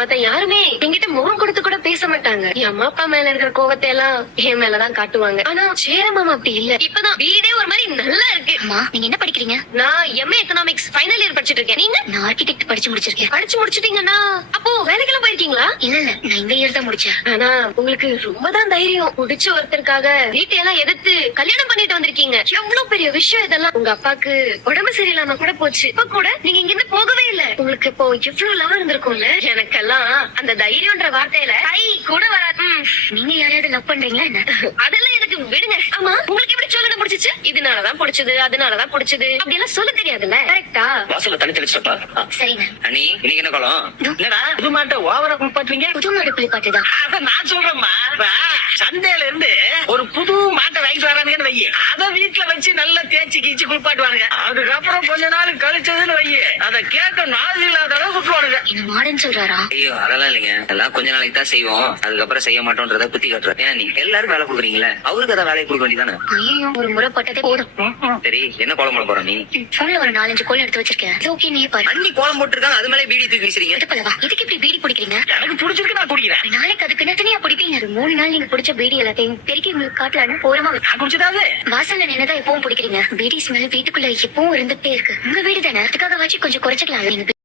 மத்த யாருமே என்கிட்ட முகம் கொடுத்து கூட பேச மாட்டாங்க. என் அம்மா அப்பா மேல இருக்கிற கோவத்தை எல்லாம் என் மேலதான் காட்டுவாங்க. ஆனா சேர மாமா அப்படி இல்ல. இப்பதான் வீடே ஒரு மாதிரி நல்லா இருக்கு. அம்மா, நீங்க என்ன படிக்கிறீங்க? நான் எம்ஏ எக்கனாமிக்ஸ் ஃபைனல் இயர் படிச்சிட்டு இருக்கேன். நீங்க? நான் ஆர்கிடெக்ட் படிச்சு முடிச்சிருக்கேன். படிச்சு முடிச்சிட்டீங்கன்னா அப்போ வேலைக்கெல்லாம் போயிருக்கீங்களா? இல்ல நான் இந்த இயர் தான் முடிச்சேன். ஆனா உங்களுக்கு ரொம்பதான் தைரியம். பிடிச்ச ஒருத்தருக்காக வீட்டையெல்லாம் எதிர்த்து கல்யாணம் பண்ணிட்டு வந்திருக்கீங்க. எவ்வளவு பெரிய விஷயம் இதெல்லாம். உங்க அப்பாக்கு உடம்பு சரியில்லாம கூட போச்சு. இப்ப கூட நீங்க இங்க இருந்து போகவே இல்ல. உங்களுக்கு இப்போ எவ்வளவு லவ் இருந்திருக்கும்ல. எனக்கெல்லாம் அந்த தைரியம்ன்ற வார்த்தையில கை கூட வராது. நீங்க யாரையாவது லவ் பண்றீங்களா என்ன? அதெல்லாம் எனக்கு விடுங்க. ஆமா, உங்களுக்கு எப்படி சொல்லணும் பிடிச்சிச்சு? இதனாலதான் பிடிச்சது, அதனாலதான் பிடிச்சது அப்படி எல்லாம் சொல்ல தெரியாதுல்ல. கரெக்டா? வாசல்ல தண்ணி தெளிச்சுட்டா? சரிங்க. அண்ணி, இன்னைக்கு என்ன காலம்? என்னடா புது மாட்டை ஓவரா குளிப்பாட்டுறீங்க? புது மாடு குளிப்பாட்டுதான். அத நான் சொல்றேம்மா. சந்தையில இருந்து ஒரு புது மாட்டை வாங்கிட்டு வரானுங்கன்னு வையி, அத வீட்டுல வச்சு நல்லா தேய்ச்சி கீச்சு குளிப்பாட்டுவானுங்க. அதுக்கப்புறம் கொஞ்ச நாள் கழிச்சதுன்னு வையி, அத கேட்க நாள் இல்லாத அளவு சுற்றுவானுங்க. என்ன மாடுன்னு சொல்றாரா? ஐயோ, அதெல்லாம் இல்லைங்க. எல்லாம் கொஞ்ச நாளைக்கு தான் செய்வோம், அதுக்கப்புறம் செய்ய மாட்டோம்ன்றத குத்தி காட்டுறேன். ஏன் நீங்க எல்லாரும் வேலை கொடுக்குறீங்களே, அவருக்கு அதான் வேலையை கொடுக்க வேண்டியதானே? ஐயோ, ஒரு முறை பட்டதே போதும். சரி, என்ன கோலம் போட போற நீ? போன்ல ஒரு 4-5 கோலம் எடுத்து வச்சிருக்கேன். ஓகே, நீ பாரு. அண்ணி கோலம் போட்டுருக்காங்க, அது மேலே பீடி தூக்கி வீசுறீங்க. எடுப்பலவா? இதுக்கு இப்படி பீடி பிடிக்கிறீங்க? எனக்கு பிடிச்சிருக்கு, நான் குடிக்கிறேன். நாளைக்கு அதுக்கு தனியா பிடிப்பீங்க. 3 நாள் நீங்க பிடிச்ச பீடி எல்லாத்தையும் பெருக்கி உங்களுக்கு காட்டலான்னு போறமா. நான் குடிச்சதாவது வாசல்ல நின்னதா எப்பவும் பிடிக்கிறீங்க. பீடி ஸ்மெல் வீட்டுக்குள்ள எப்பவும் இருந்துட்டே இருக்கு. உங்க வீடு தானே, அதுக்காக வாச்சு கொஞ்சம் குறைச்சிக்கலாம். நீங்க